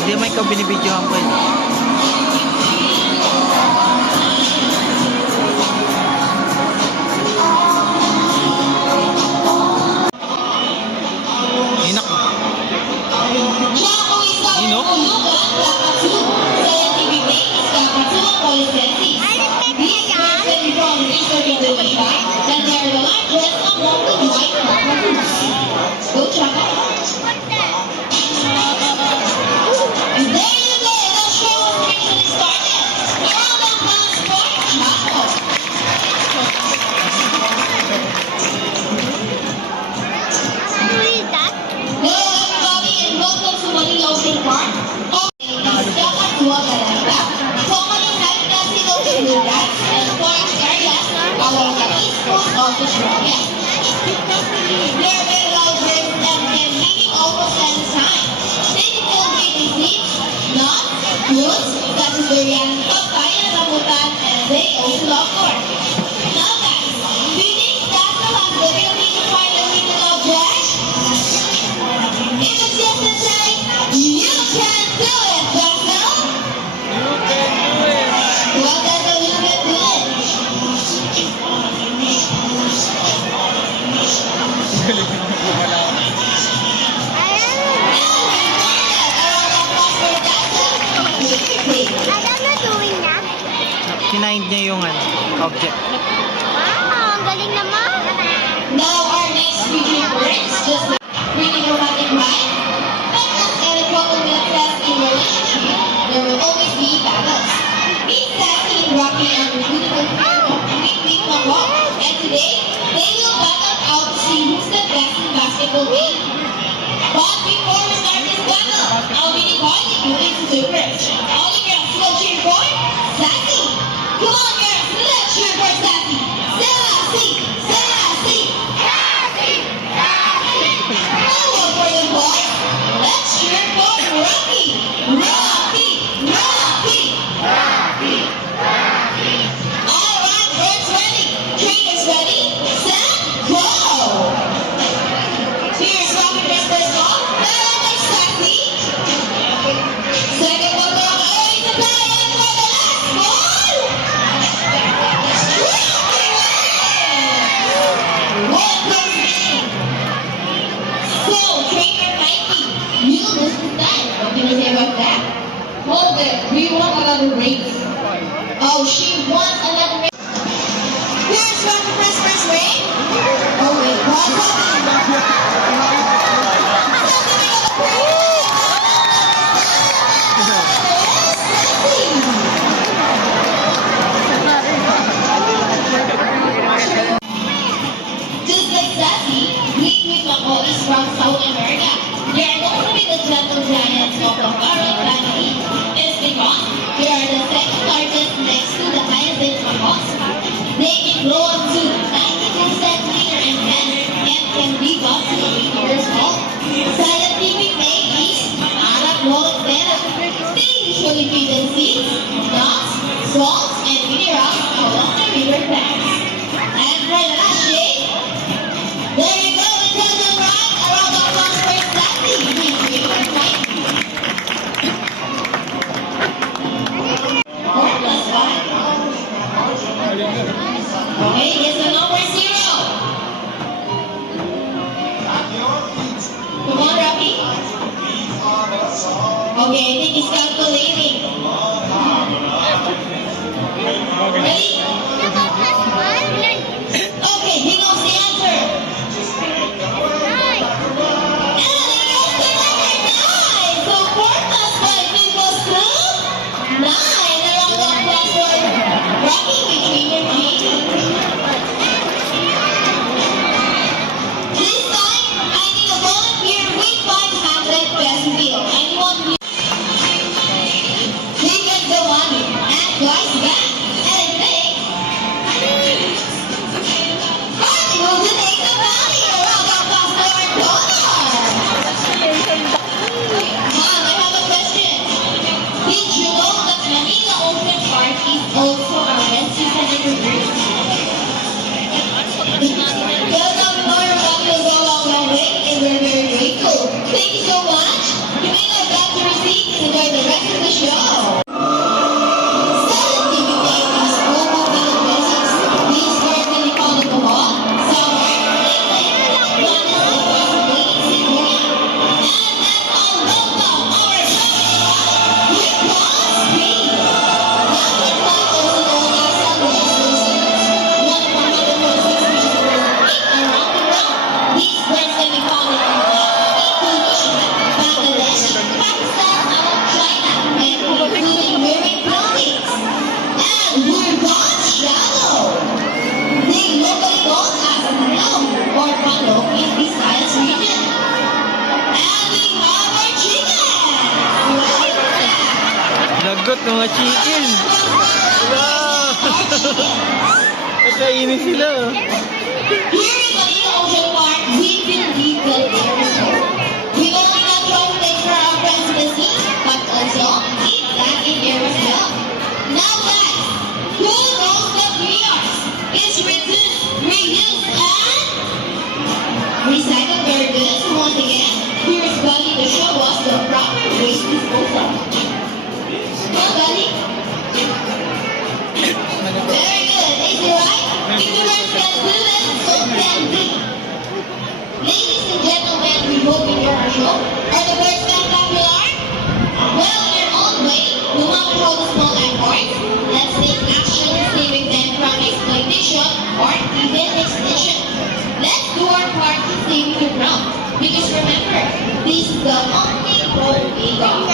Hindi may ikaw binibidyohan ko eh. Inak mo. Ino? Go check out. And there you go, the show officially started. Around the house for Chaco. Hello everybody and welcome to Manila Ocean Park. Dapat dua talaga. So kami natin kasi ocean lugar and forest areas along the east coast of Australia. There are very loud birds and meeting almost any time. They feel great seeds, nuts, fruits, such as durian, papaya, rambutan, and they also love corn. Now guys, do you think that's the last video we can find a meaning object? If it's yes and say, you can do it, Daniel! Well, that's a little bit good. Kinain niya yung object. Wow, ang galing naman. Now our next featured words, just like really romantic rhyme, battles and a trouble that says in relationship, there will always be battles. Being sassy and rocky are the beautiful pair of week from walk, and today they will battle out to see who's the best in basketball game. But before we start this battle, I'll be dividing you into two groups. All the girls will cheer for Sassy. Come on girls, let's cheer for Sassy. Sassy, Sassy, Sassy, Sassy. Hello for the boys. Let's cheer for Rocky. Rocky, Rocky, Rocky, Rocky. All right, birds ready. Trainers ready. Set, go. Here's Rocky first ball. Next Sassy. Second ball to Rocky. To play and for the last ball. What comes in? So, trainer Mikey, you lose the time. What can you say about that? Hold it. We want another race. Oh, she wants another race. Here's Rocky first race. Oh, wait. Just like Sassy, Green Mako is from South America. They are known to be the gentle giants of the coral family. It's because they are the second largest next to the hyacinth mammoths. They can grow up to 92 centimeters in length and can be up to 8 years old. Scientific name is Arachnoidea. They usually feed on seeds, nuts, salts, and minerals along the river banks. And for the last shade, there you go, the children ride around the clock for Sassy. Please wait for Mike. 4 plus 5. Okay, here's the number 0. Come on, Rocky. Okay, I think he's calculating. Ready? Okay, he knows the answer. And he knows the number 9. So 4 plus 5 equals 9. Around the clock for Rocky with Trainer G. This time, I need a volunteer with 500 peso bill. Anyone? Lagot ng mga chicken. Wow! Nakainin sila. Here in Manila Ocean Park, we believe that there is hope. We only not try to take care of our friends in the sea, but also eat that in there as well. Now guys, who knows that reuse is reduce, reuse, and recycle their goods? Once again, here is Buddy to show us the proper waste disposal. Go Buddy! Very good, easy right? If you guys can do it, so can we. Ladies and gentlemen, we hope you enjoy our show. Are the birds spectacular? Well, in your own way, no matter how the small efforts, let's take action in saving them from exploitation or even extinction. Let's do our part in saving the ground. Because remember, this is the only road we got.